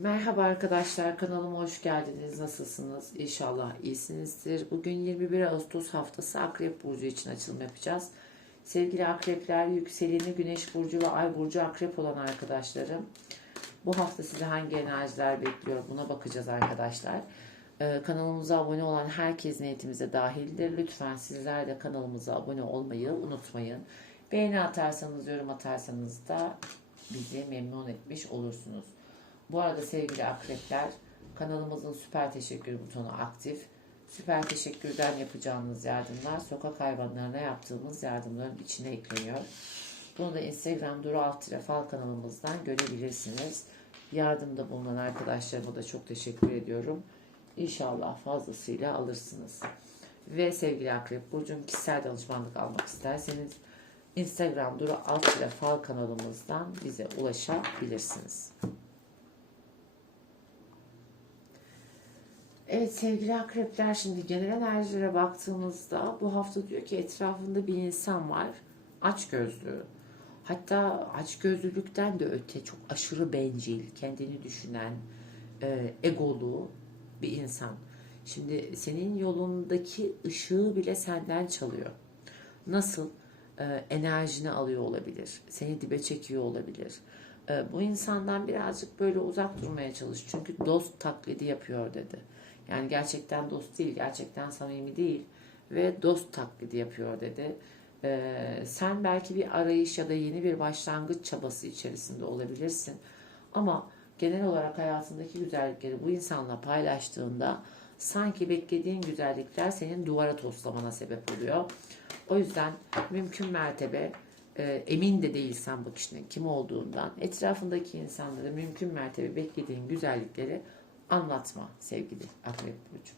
Merhaba arkadaşlar kanalıma hoş geldiniz. Nasılsınız? İnşallah iyisinizdir. Bugün 21 Ağustos haftası Akrep Burcu için açılım yapacağız. Sevgili akrepler, yükseleni Güneş Burcu ve Ay Burcu Akrep olan arkadaşlarım. Bu hafta size hangi enerjiler bekliyor buna bakacağız arkadaşlar. Ee, kanalımıza abone olan herkes niyetimize dahildir. Lütfen sizler de kanalımıza abone olmayı unutmayın. Beğeni atarsanız, yorum atarsanız da bizi memnun etmiş olursunuz. Bu arada sevgili akrepler kanalımızın süper teşekkür butonu aktif. Süper teşekkürden yapacağınız yardımlar sokak hayvanlarına yaptığımız yardımların içine ekleniyor. Bunu da Instagram Duru Alt Fal kanalımızdan görebilirsiniz. Yardımda bulunan arkadaşlarıma da çok teşekkür ediyorum. İnşallah fazlasıyla alırsınız. Ve sevgili Akrep Burcu'nun kişisel danışmanlık almak isterseniz Instagram Duru Alt Fal kanalımızdan bize ulaşabilirsiniz. Evet sevgili akrepler şimdi genel enerjilere baktığımızda bu hafta diyor ki etrafında bir insan var aç gözlü. Hatta aç gözlülükten de öte çok aşırı bencil, kendini düşünen, e, egolu bir insan. Şimdi senin yolundaki ışığı bile senden çalıyor. Nasıl? E, enerjini alıyor olabilir. Seni dibe çekiyor olabilir. E, bu insandan birazcık böyle uzak durmaya çalış. Çünkü dost taklidi yapıyor dedi. Yani gerçekten dost değil, gerçekten samimi değil ve dost taklidi yapıyor dedi. Ee, sen belki bir arayış ya da yeni bir başlangıç çabası içerisinde olabilirsin. Ama genel olarak hayatındaki güzellikleri bu insanla paylaştığında sanki beklediğin güzellikler senin duvara toslamana sebep oluyor. O yüzden mümkün mertebe e, emin de değilsen bu kişinin kim olduğundan etrafındaki insanlara mümkün mertebe beklediğin güzellikleri anlatma sevgili Akrep Burcu.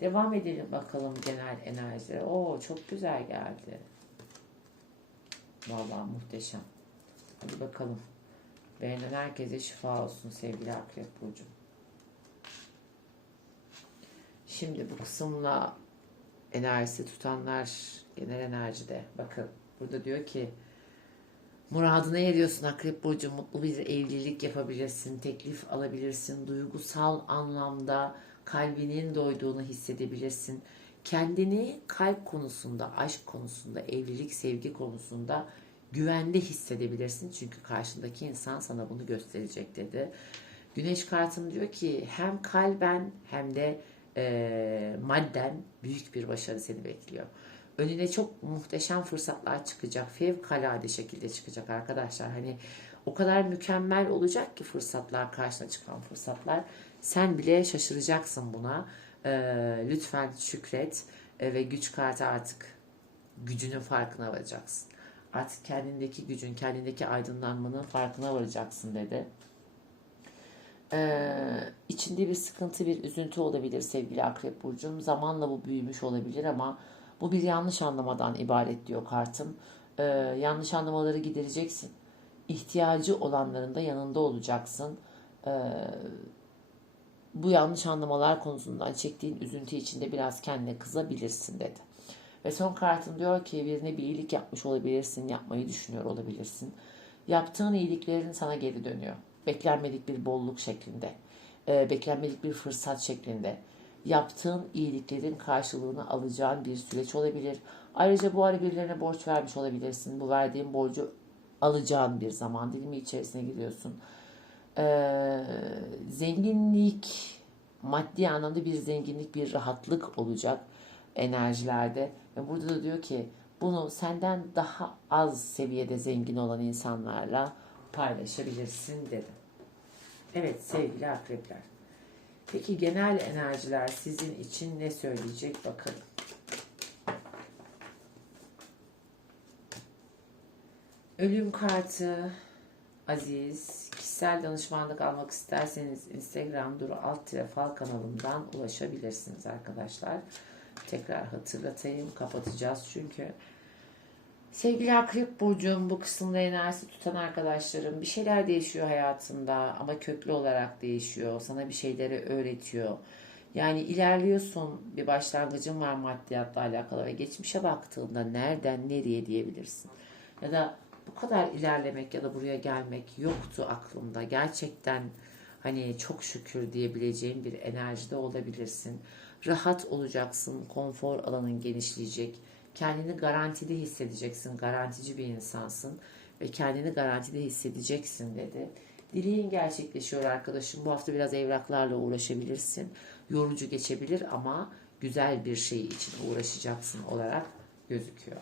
Devam edelim bakalım genel enerjilere. Oo çok güzel geldi. Vallahi muhteşem. Hadi bakalım. Beğenen herkese şifa olsun sevgili Akrep Burcu. Şimdi bu kısımla enerjisi tutanlar genel enerjide. Bakın burada diyor ki Muradına eriyorsun Akrep Burcu. Mutlu bir evlilik yapabilirsin. Teklif alabilirsin. Duygusal anlamda kalbinin doyduğunu hissedebilirsin. Kendini kalp konusunda, aşk konusunda, evlilik, sevgi konusunda güvende hissedebilirsin. Çünkü karşındaki insan sana bunu gösterecek dedi. Güneş kartım diyor ki hem kalben hem de e, madden büyük bir başarı seni bekliyor. Önüne çok muhteşem fırsatlar çıkacak. Fevkalade şekilde çıkacak arkadaşlar. Hani o kadar mükemmel olacak ki fırsatlar karşına çıkan fırsatlar. Sen bile şaşıracaksın buna. Ee, lütfen şükret ee, ve güç kartı artık gücünün farkına varacaksın. Artık kendindeki gücün, kendindeki aydınlanmanın farkına varacaksın dedi. Ee, içinde bir sıkıntı, bir üzüntü olabilir sevgili Akrep Burcu'm. Zamanla bu büyümüş olabilir ama bu bir yanlış anlamadan ibaret diyor kartım. Ee, yanlış anlamaları gidereceksin. İhtiyacı olanların da yanında olacaksın. Ee, bu yanlış anlamalar konusundan çektiğin üzüntü içinde biraz kendine kızabilirsin dedi. Ve son kartım diyor ki birine bir iyilik yapmış olabilirsin, yapmayı düşünüyor olabilirsin. Yaptığın iyiliklerin sana geri dönüyor. Beklenmedik bir bolluk şeklinde, e, beklenmedik bir fırsat şeklinde yaptığın iyiliklerin karşılığını alacağın bir süreç olabilir. Ayrıca bu ara birilerine borç vermiş olabilirsin. Bu verdiğin borcu alacağın bir zaman dilimi içerisine giriyorsun. Ee, zenginlik, maddi anlamda bir zenginlik, bir rahatlık olacak enerjilerde. Ve burada da diyor ki bunu senden daha az seviyede zengin olan insanlarla paylaşabilirsin dedim. Evet sevgili akrepler. Peki genel enerjiler sizin için ne söyleyecek bakalım. Ölüm kartı Aziz. Kişisel danışmanlık almak isterseniz Instagram Duru Alt Fal kanalımdan ulaşabilirsiniz arkadaşlar. Tekrar hatırlatayım. Kapatacağız çünkü. Sevgili Akrep Burcu'm bu kısımda enerjisi tutan arkadaşlarım bir şeyler değişiyor hayatında ama köklü olarak değişiyor. Sana bir şeyleri öğretiyor. Yani ilerliyorsun bir başlangıcın var maddiyatla alakalı ve geçmişe baktığında nereden nereye diyebilirsin. Ya da bu kadar ilerlemek ya da buraya gelmek yoktu aklımda. Gerçekten hani çok şükür diyebileceğin bir enerjide olabilirsin. Rahat olacaksın, konfor alanın genişleyecek. Kendini garantide hissedeceksin, garantici bir insansın ve kendini garantide hissedeceksin dedi. Dileğin gerçekleşiyor arkadaşım. Bu hafta biraz evraklarla uğraşabilirsin. Yorucu geçebilir ama güzel bir şey için uğraşacaksın olarak gözüküyor.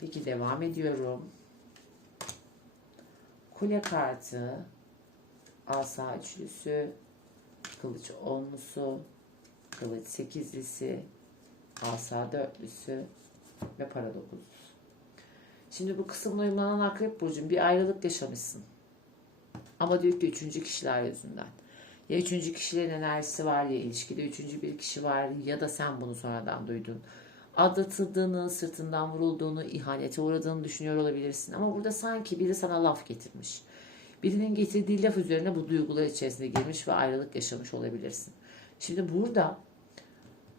Peki devam ediyorum. Kule kartı, asa üçlüsü, kılıç onlusu, kılıç sekizlisi, asa dörtlüsü ve para dokuzlusu. Şimdi bu kısımla uyumlanan akrep burcun bir ayrılık yaşamışsın. Ama diyor ki üçüncü kişiler yüzünden. Ya üçüncü kişilerin enerjisi var ya ilişkide üçüncü bir kişi var ya da sen bunu sonradan duydun. Aldatıldığını, sırtından vurulduğunu, ihanete uğradığını düşünüyor olabilirsin. Ama burada sanki biri sana laf getirmiş. Birinin getirdiği laf üzerine bu duygular içerisine girmiş ve ayrılık yaşamış olabilirsin. Şimdi burada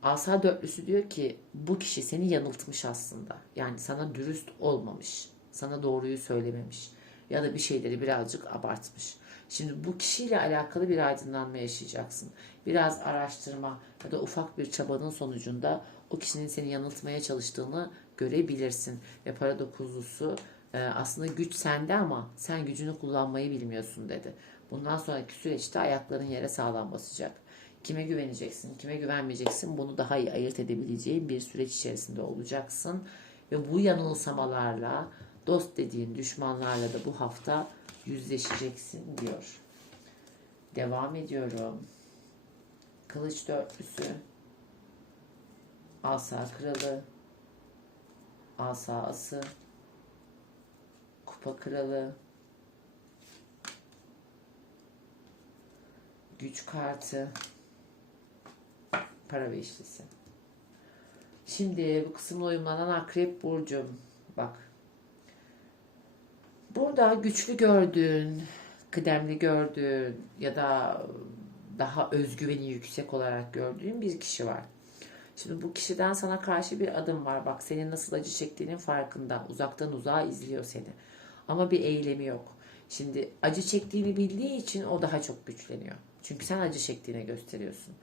Asa dörtlüsü diyor ki bu kişi seni yanıltmış aslında. Yani sana dürüst olmamış. Sana doğruyu söylememiş. Ya da bir şeyleri birazcık abartmış. Şimdi bu kişiyle alakalı bir aydınlanma yaşayacaksın. Biraz araştırma ya da ufak bir çabanın sonucunda o kişinin seni yanıltmaya çalıştığını görebilirsin. Ve para dokuzlusu e, aslında güç sende ama sen gücünü kullanmayı bilmiyorsun dedi. Bundan sonraki süreçte ayakların yere sağlam basacak. Kime güveneceksin, kime güvenmeyeceksin bunu daha iyi ayırt edebileceğin bir süreç içerisinde olacaksın. Ve bu yanılsamalarla, dost dediğin düşmanlarla da bu hafta yüzleşeceksin diyor. Devam ediyorum. Kılıç dörtlüsü, asa kralı, asa ası, kupa kralı, güç kartı, para beşlisi. Şimdi bu kısımla uyumlanan akrep burcum. Bak. Burada güçlü gördüğün, kıdemli gördüğün ya da daha özgüveni yüksek olarak gördüğün bir kişi var. Şimdi bu kişiden sana karşı bir adım var. Bak senin nasıl acı çektiğinin farkında. Uzaktan uzağa izliyor seni. Ama bir eylemi yok. Şimdi acı çektiğini bildiği için o daha çok güçleniyor. Çünkü sen acı çektiğini gösteriyorsun.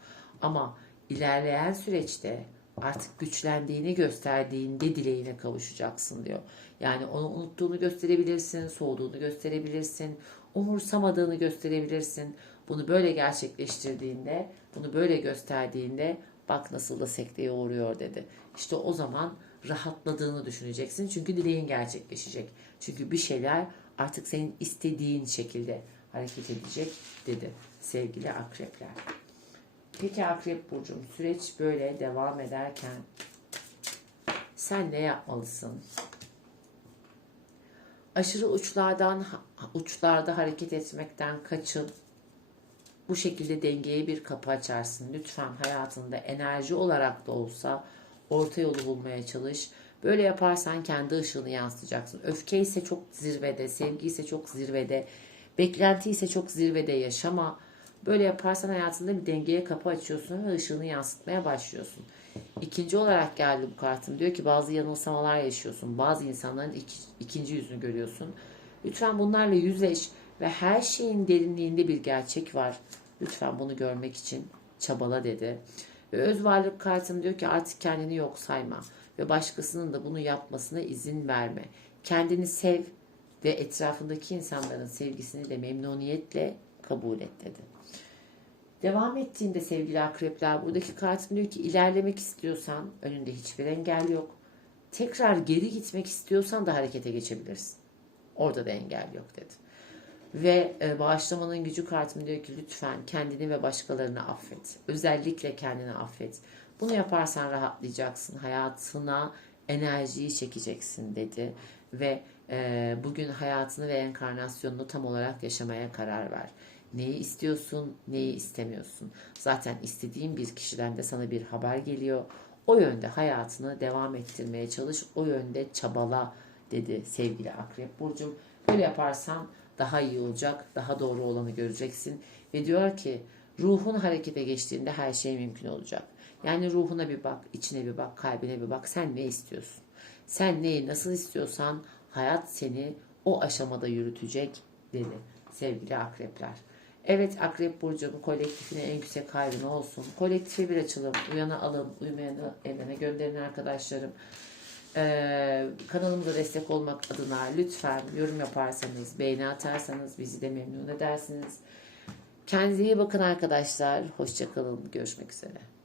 Ama ilerleyen süreçte artık güçlendiğini gösterdiğinde dileğine kavuşacaksın diyor. Yani onu unuttuğunu gösterebilirsin, soğuduğunu gösterebilirsin, umursamadığını gösterebilirsin. Bunu böyle gerçekleştirdiğinde, bunu böyle gösterdiğinde bak nasıl da sekteye uğruyor dedi. İşte o zaman rahatladığını düşüneceksin. Çünkü dileğin gerçekleşecek. Çünkü bir şeyler artık senin istediğin şekilde hareket edecek dedi sevgili akrepler. Peki Akrep Burcu'm süreç böyle devam ederken sen ne yapmalısın? Aşırı uçlardan uçlarda hareket etmekten kaçın. Bu şekilde dengeye bir kapı açarsın. Lütfen hayatında enerji olarak da olsa orta yolu bulmaya çalış. Böyle yaparsan kendi ışığını yansıtacaksın. Öfke ise çok zirvede, sevgi ise çok zirvede, beklenti ise çok zirvede yaşama. Böyle yaparsan hayatında bir dengeye kapı açıyorsun ve ışığını yansıtmaya başlıyorsun. İkinci olarak geldi bu kartım. Diyor ki bazı yanılsamalar yaşıyorsun. Bazı insanların iki, ikinci yüzünü görüyorsun. Lütfen bunlarla yüzleş ve her şeyin derinliğinde bir gerçek var. Lütfen bunu görmek için çabala dedi. Ve öz varlık kartım diyor ki artık kendini yok sayma ve başkasının da bunu yapmasına izin verme. Kendini sev ve etrafındaki insanların sevgisini de memnuniyetle kabul et dedi. Devam ettiğinde sevgili akrepler buradaki kartım diyor ki ilerlemek istiyorsan önünde hiçbir engel yok. Tekrar geri gitmek istiyorsan da harekete geçebilirsin. Orada da engel yok dedi. Ve e, bağışlamanın gücü kartım diyor ki lütfen kendini ve başkalarını affet. Özellikle kendini affet. Bunu yaparsan rahatlayacaksın. Hayatına enerjiyi çekeceksin dedi. Ve e, bugün hayatını ve enkarnasyonunu tam olarak yaşamaya karar ver. Neyi istiyorsun, neyi istemiyorsun. Zaten istediğin bir kişiden de sana bir haber geliyor. O yönde hayatını devam ettirmeye çalış. O yönde çabala dedi sevgili Akrep Burcu'm. Böyle yaparsan daha iyi olacak, daha doğru olanı göreceksin. Ve diyor ki ruhun harekete geçtiğinde her şey mümkün olacak. Yani ruhuna bir bak, içine bir bak, kalbine bir bak. Sen ne istiyorsun? Sen neyi nasıl istiyorsan hayat seni o aşamada yürütecek dedi sevgili akrepler. Evet Akrep Burcu'nun kolektifine en yüksek hayrını olsun. Kolektife bir açılım. Uyana alın, uymayanı evrene gönderin arkadaşlarım. Ee, kanalımıza destek olmak adına lütfen yorum yaparsanız, beğeni atarsanız bizi de memnun edersiniz. Kendinize iyi bakın arkadaşlar. Hoşçakalın. Görüşmek üzere.